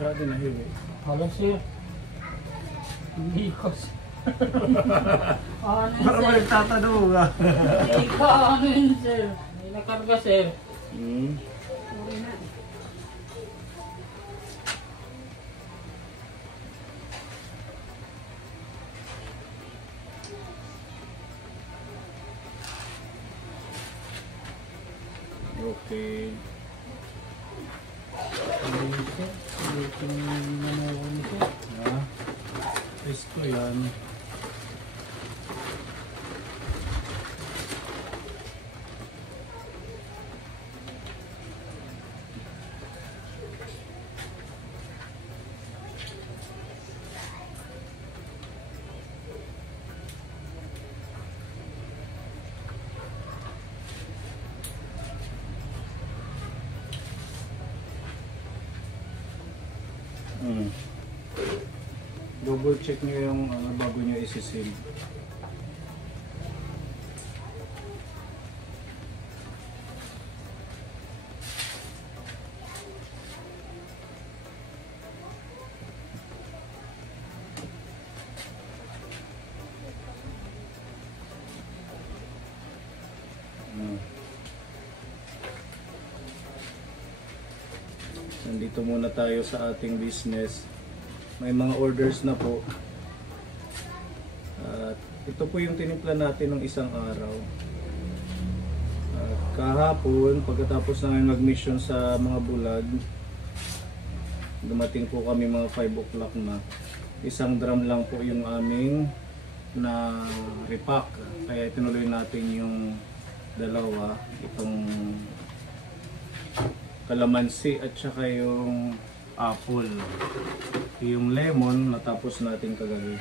Sarap din na hiwi. Hala sir. Hindi ko sir. Ano Para sir? mo nagtatanong ka. Hindi ko ano yun sir. Hindi nakarga sir. Sorry na. Okay. Hindi sir. Hindi ko nanawa ni sir. Ah, test ko yan. Double check nyo yung bago nyo isisil. Nandito muna tayo sa ating business. May mga orders na po. At ito po yung tinimpla natin ng isang araw. At kahapon, pagkatapos namin mag-mission sa mga bulag, dumating po kami mga 5 o'clock na. Isang drum lang po yung aming na repack. Kaya tinuloy natin yung dalawa. Itong kalamansi at saka yung apple. Yung lemon natapos natin kagabi.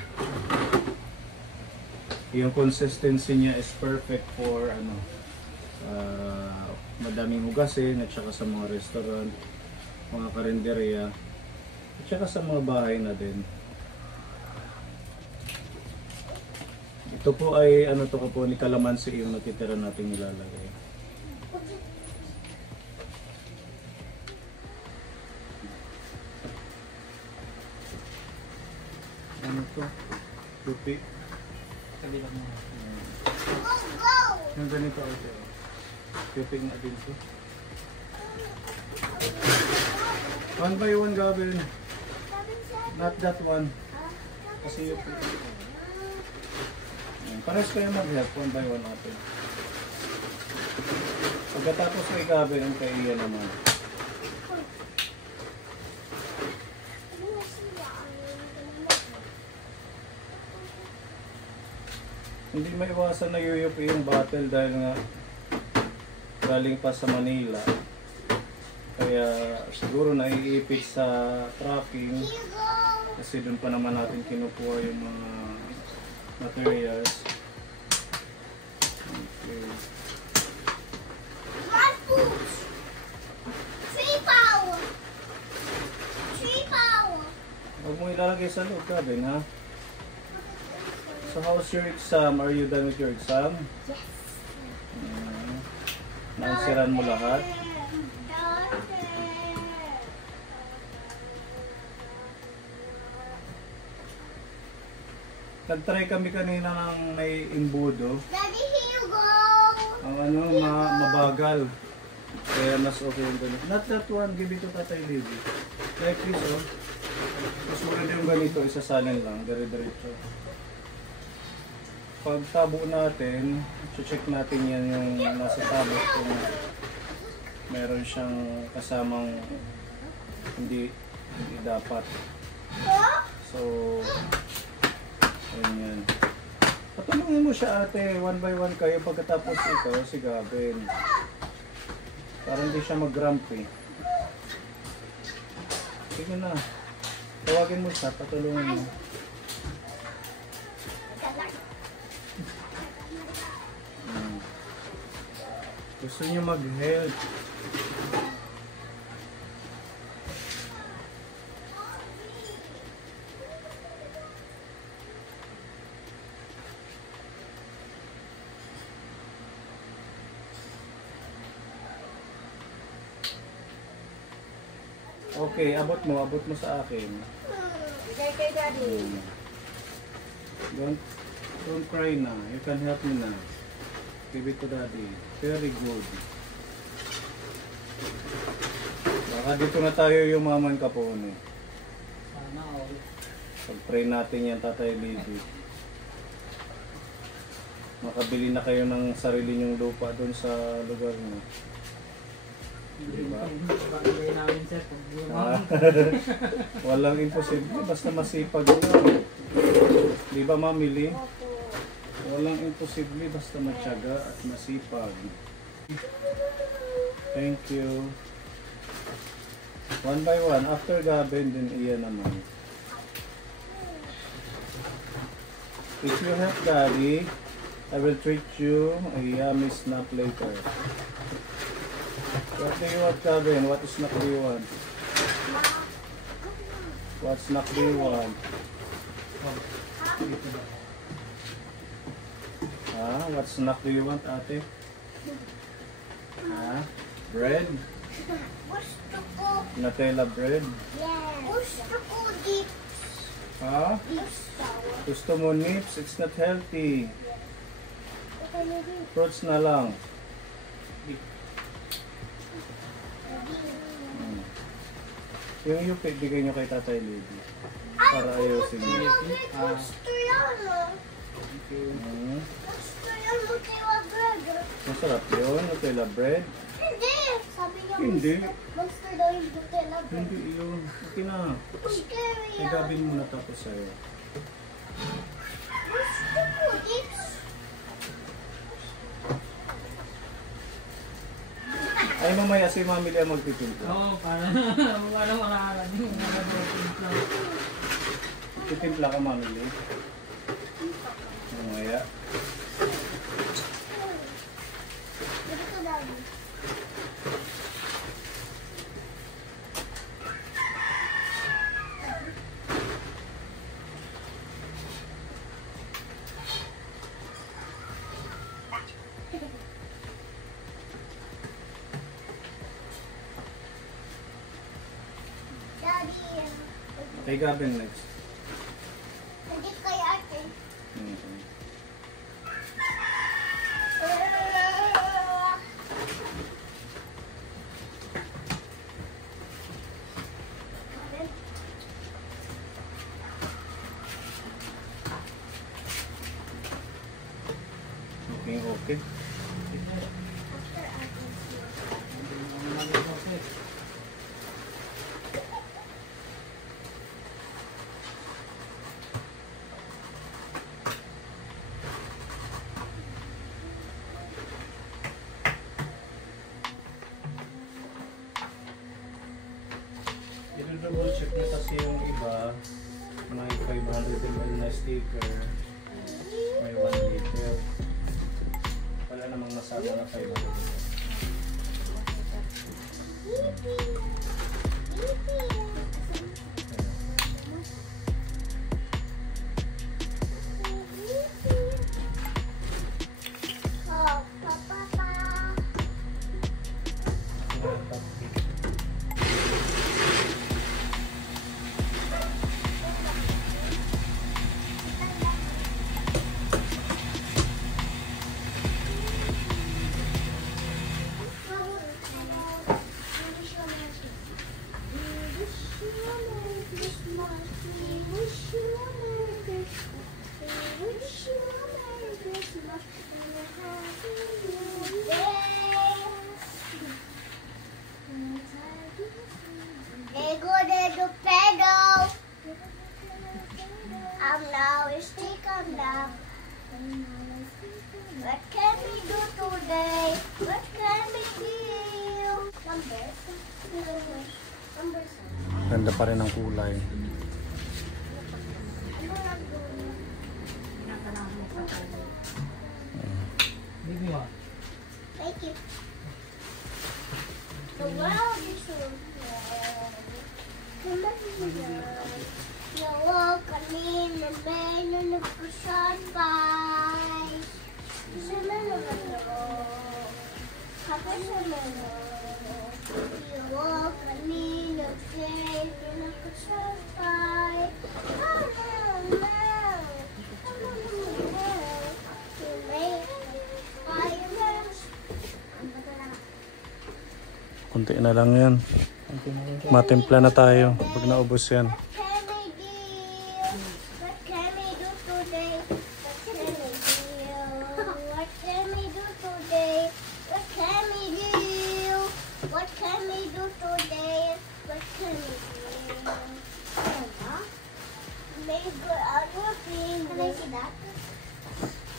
Yung consistency niya is perfect for madaming hugasin at saka sa mga restaurant, mga karinderya at saka sa mga bahay na din. Ito po ay to po ni kalamansi yung natitira natin nilalagay. Ano to? Lupi. Sabi lang mo. Yung ganito ito. Lupi nga din to. One by one gawin. Not that one. Kasi yung pares kayo mag-help. One by one natin. Pagkatapos may gawin ang kaiya naman. Hindi maiwasan na yuyupi yung bottle dahil nga galing pa sa Manila. Kaya siguro naiipit sa tracking kasi doon pa naman natin kinukuha yung mga materials. Okay. Huwag mo ilalagay sa loob ka din, ha? So how's your exam? Are you done with your exam? Yes. Naansiran mo lahat? Nag-try kami kanina ng may imbudo. Daddy, here you go. Ang mabagal. Kaya mas okay yung ganito. Not that one, give it to Tatay Libby. Like this, oh. Mas maganda yung ganito, isasalin lang, dire-diretso. Pag tabo natin, check natin yan yung nasa tabo kung meron siyang kasamang hindi dapat. So, ganyan. Patulungin mo siya ate, one by one kayo pagkatapos ito, sigabin. Para hindi siya mag-ramp eh. Sige na. Tawagin mo siya, patulungin mo. Gusto niyo mag-help. Okay, abot mo sa akin. Bigay kay Daddy. Don't cry na. You can help me na. Give it to Daddy. Very good. Baka dito na tayo yung maman kapon eh. Sana all. Pag-pray natin yan, Tatay Baby. Makabili na kayo ng sarili nyong lupa doon sa lugar nyo. Diba? Bagay namin sir. Pag Ah, walang imposible, basta masipag lang. Diba, Mami Lee? Walang imposible, basta matyaga at masipag. Thank you. One by one, after Gavin, then Ian naman. If you have Daddy, I will treat you a yummy snack later. What do you want, Gavin? What snack do you want? What snack do you want? Ah, what snack do you want, ate? Ah, bread? Gusto ko. Nutella bread? Yes. Gusto ko dip. Ah, Gusto. gusto mo nips? It's not healthy. Okay na din. Fruits na lang. Yung yupi, bigay nyo kay Tatay Lady. Para ayusin nyo. Gusto yan ah. Hmm. Gusto yan Nutella bread. Masarap yun, Nutella bread. Hindi. Sabi niya Hindi. monster daw yung Nutella bread. Hindi yun. Okay na. Scary yan. Igabin mo na tapos sa'yo. Gusto ko dips. Ay, mamaya si Mami Lia magtitimpla. Oo, para makakalan yung mga Titimpla ka, Mami Lia. Mamaya. Dito ko Daddy. Daddy. Kay Gavin next. Hindi kay ate. Mhm. Okay, okay. I-double check na kasi yung iba, may 500 ml na sticker, may 1 liter. Wala namang nasama na 500 ml. Oh, papa. Ego de do pedal. I'm now a stick on down. What can we do today? What can we do? Numbers. Numbers. Ganda pa rin ang kulay. Baby mo. Thank you. The world is so big. Come here. You walk in the main and the cushion by. You walk in the Kunti na lang yan. Matimpla na tayo pag naubos yan.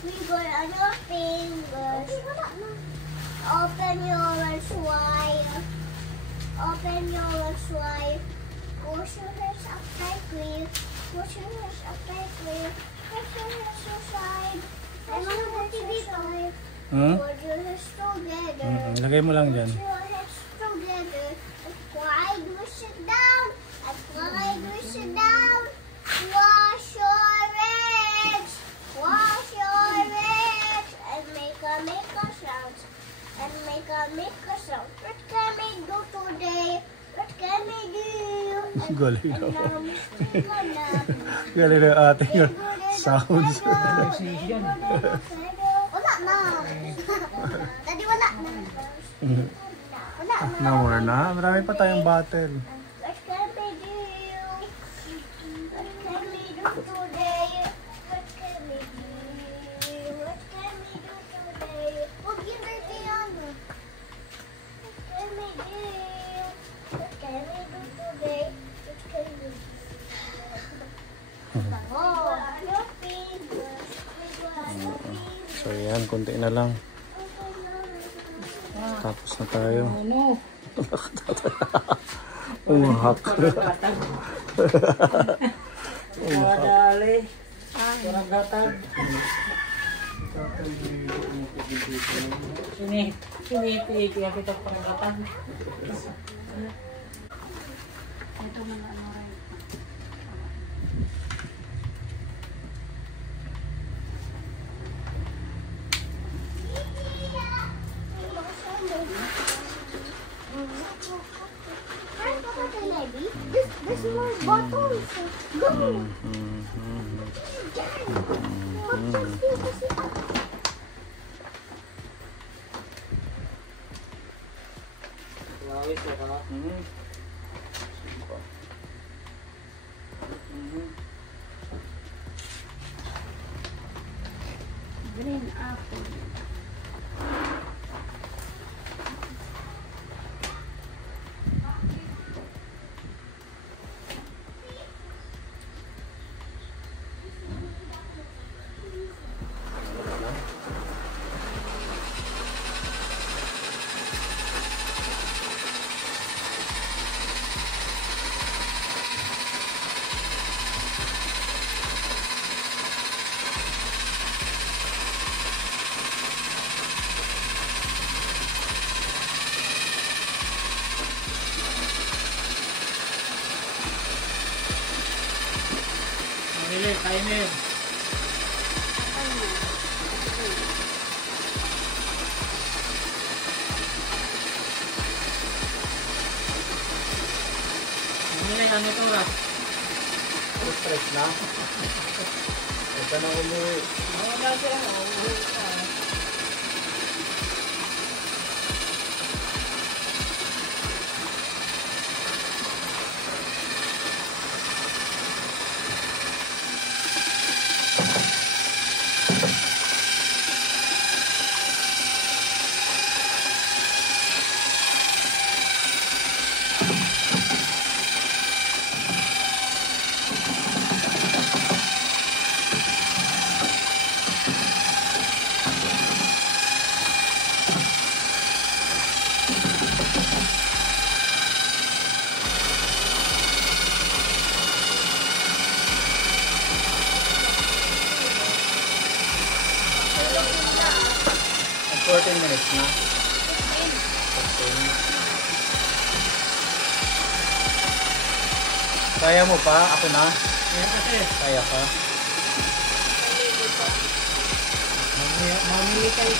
Finger on your fingers. Open your wide. Open your wide. Push your hands up tight, clear. Push your hands up tight, clear. Push your hands aside. And your hands aside. Put your hands together. Lagay mo lang dyan. Put your hands together. And wide, push it down. And wide, push it down. Wash your legs. Wash your legs. And make a sound. And make a sound. What can we do today? What can we do? Galing And now we still gonna. Galing na ating sounds. Wala na. Tadi wala na. Wala na. Nowhere na. Marami pa tayong battle. What can we do? What can we do today? What can we do? What can we do today? Huwag yung piano. What can we do? What can we do today? What can we do? Oh, your fingers. Your fingers. So yan, kunti na lang. Tapos na tayo. Ano? Umahak. Wadali. Karagatag. Siniti kaya kita karagatag. Ito man ano rin. There's more bottles. Go. Wawis ka. Green apple. Bili, timer. Bili, ano ito oras? Stress na. Ito na umuwi. Wala siya. Uwi ka. Ang 14 minutes na. 15. Kaya mo pa? Ako na? Kaya kasi, Kaya pa? mamili kayo.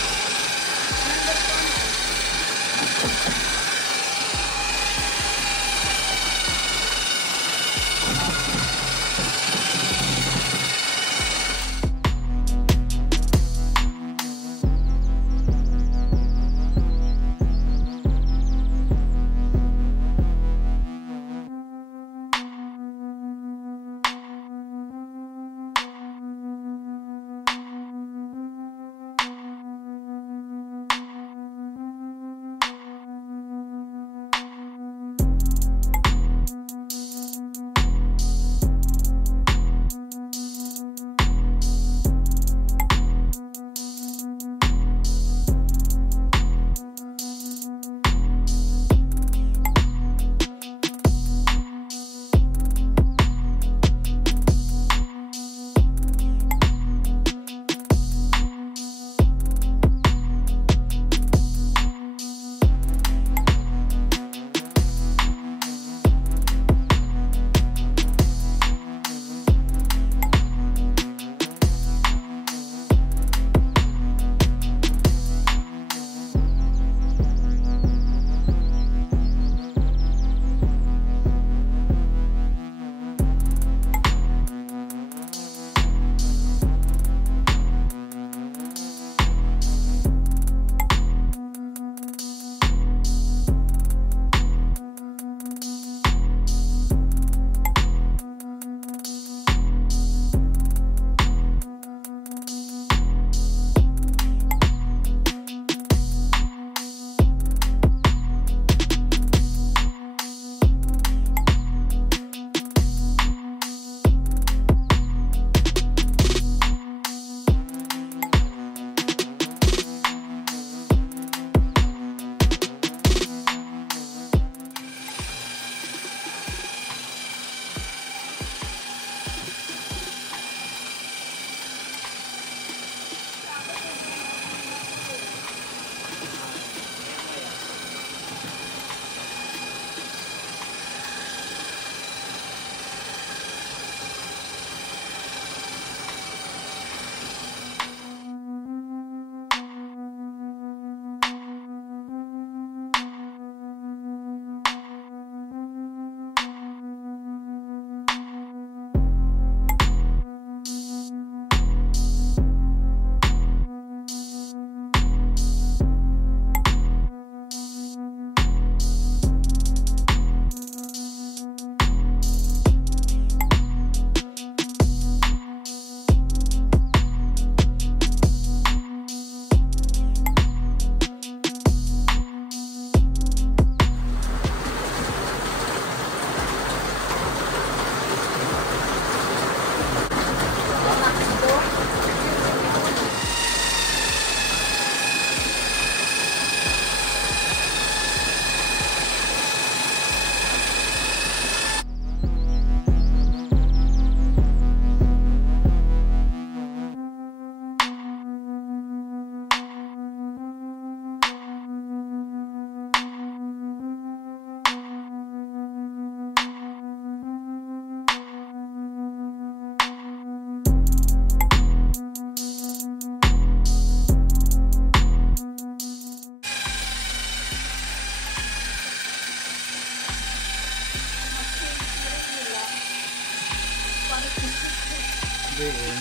din.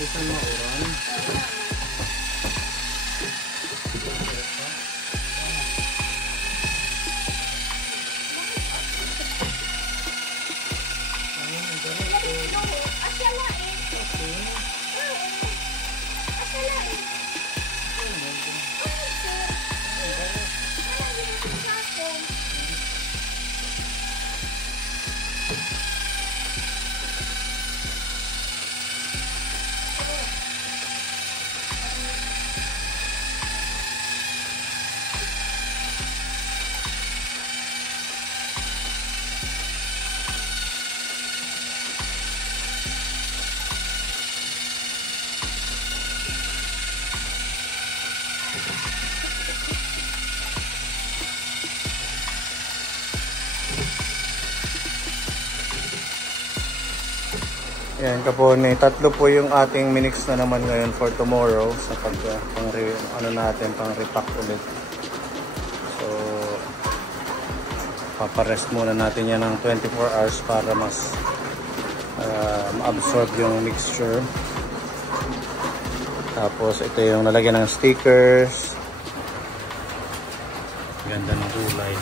Isang mauran. Yan kapone, tatlo po yung ating minix na naman ngayon for tomorrow sa pang repack ulit. So paparest muna natin yan ng 24 hours para mas ma-absorb yung mixture. Tapos ito yung nalagyan ng stickers. Ganda ng kulay.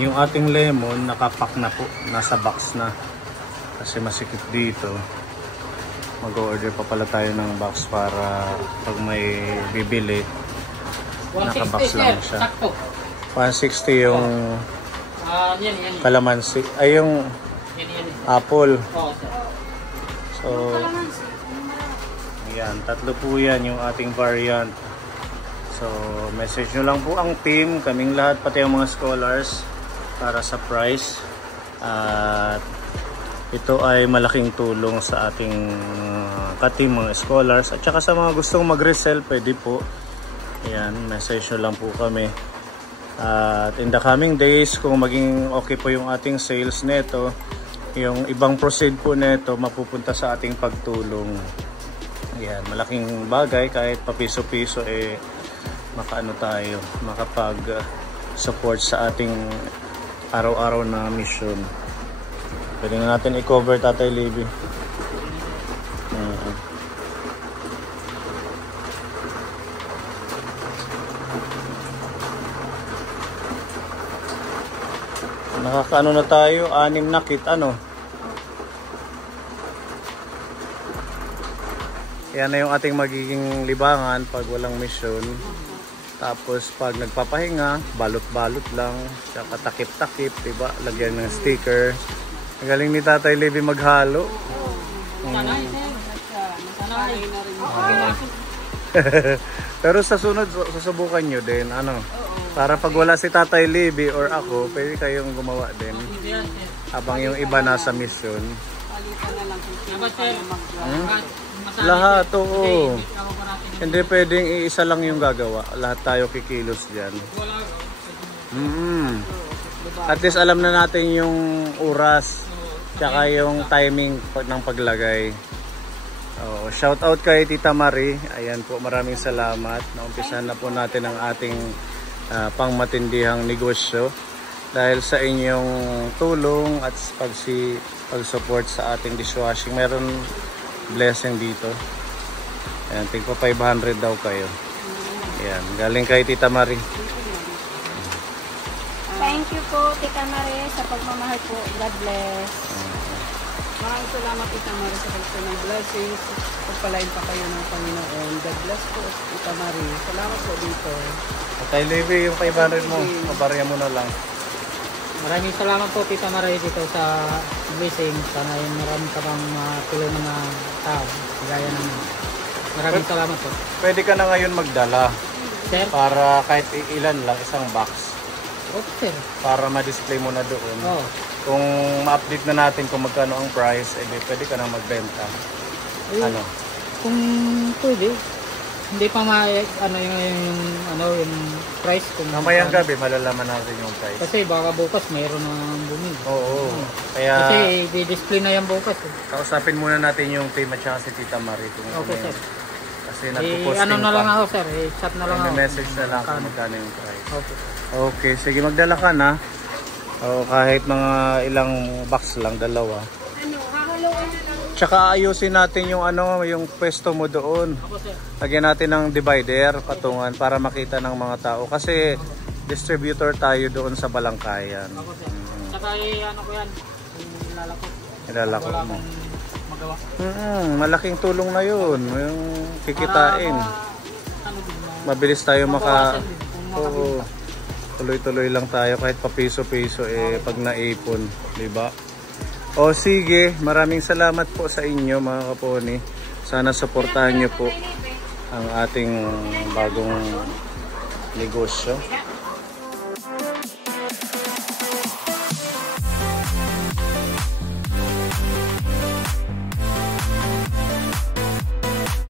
Yung ating lemon nakapack na po, nasa box na kasi masikip dito. Mag-order pa pala tayo ng box para pag may bibili nakabox lang siya. 160 yung kalamansi ay yung apple. So yan, tatlo po yan yung ating variant. So message nyo lang po ang team, kaming lahat, pati ang mga scholars para sa price. At ito ay malaking tulong sa ating ka-team, mga scholars, at saka sa mga gustong mag-resell, pwede po. Ayan, message nyo lang po kami. At in the coming days, kung maging okay po yung ating sales neto, yung ibang proceed po neto mapupunta sa ating pagtulong. Ayan, malaking bagay, kahit papiso-piso makaano tayo, makapag support sa ating araw-araw na mission. Pwede na natin i-cover, Tatay Libby. Nakakaano na tayo, 6 na kit, ano? Yan na yung ating magiging libangan pag walang mission. Tapos pag nagpapahinga, balot-balot lang, tsaka takip-takip, diba? Lagyan ng sticker. Ang galing ni Tatay Libby maghalo. Sanay, sir. Sanay na rin. Pero sa sunod, susubukan nyo din, ano? Para pag wala si Tatay Libby or ako, pwede kayong gumawa din. Habang yung iba nasa mission. Lahat, oo. Hindi pwedeng iisa lang yung gagawa. Lahat tayo kikilos dyan. At least alam na natin yung oras, tsaka yung timing ng paglagay. Shout out kay Tita Marie. Ayan po, maraming salamat. Naumpisahan na po natin ang ating pangmatindihang negosyo. Dahil sa inyong tulong at pag-support sa ating dishwashing, meron blessing dito. Ayan, tingko 500 daw kayo. Ayan, galing kay Tita Marie. Thank you po, Tita Marie, sa pagmamahal po. God bless. Maraming salamat, Tita Marie, sa pagsunod blessings. Pagpalain pa kayo ng Panginoon. God bless po, Tita Marie. Salamat po dito. Tatay Libby, yung 500 mo, mabarya mo na lang. Maraming salamat po, Tita Marie, dito sa blessing. Sana yung marami ka bang tulong ng mga tao. Gaya naman. Maraming salamat po. Pwede ka na ngayon magdala. Sir? Para kahit ilan lang, isang box. Okay, sir. Para ma-display mo na doon. Oo. Kung ma-update na natin kung magkano ang price, pwede ka na magbenta. Ano? Kung pwede. Hindi pa yung price kung Mamayang gabi, malalaman natin yung price. Kasi baka bukas mayroon nang bumili. Oo. Kaya Kasi i-display na yan bukas. kausapin muna natin yung team at saka si Tita Marie. Okay, sir. Kasi nagpo-posting Ano na lang pa. ako, sir. I-chat na lang ako. May message na lang kung magkano yung price. Okay. Okay, sige, magdala ka na. O kahit mga ilang box lang, dalawa. Ano, hahaluin na lang. Tsaka ayusin natin yung ano, yung pwesto mo doon. Ako sir. Lagyan natin ng divider, patungan para makita ng mga tao. Kasi distributor tayo doon sa Balangkayan. Ako sir. Saka ano ko yan, yung nilalako. Nilalako Wala mo. akong magawa. Malaking tulong na yun. Yung kikitain. Ano din na. Mabilis tayo Mabawasan din kung Oo. Tuloy-tuloy lang tayo kahit pa piso-piso pag naipon, 'di ba? O sige, maraming salamat po sa inyo mga kaponi. Sana suportahan niyo po ang ating bagong negosyo.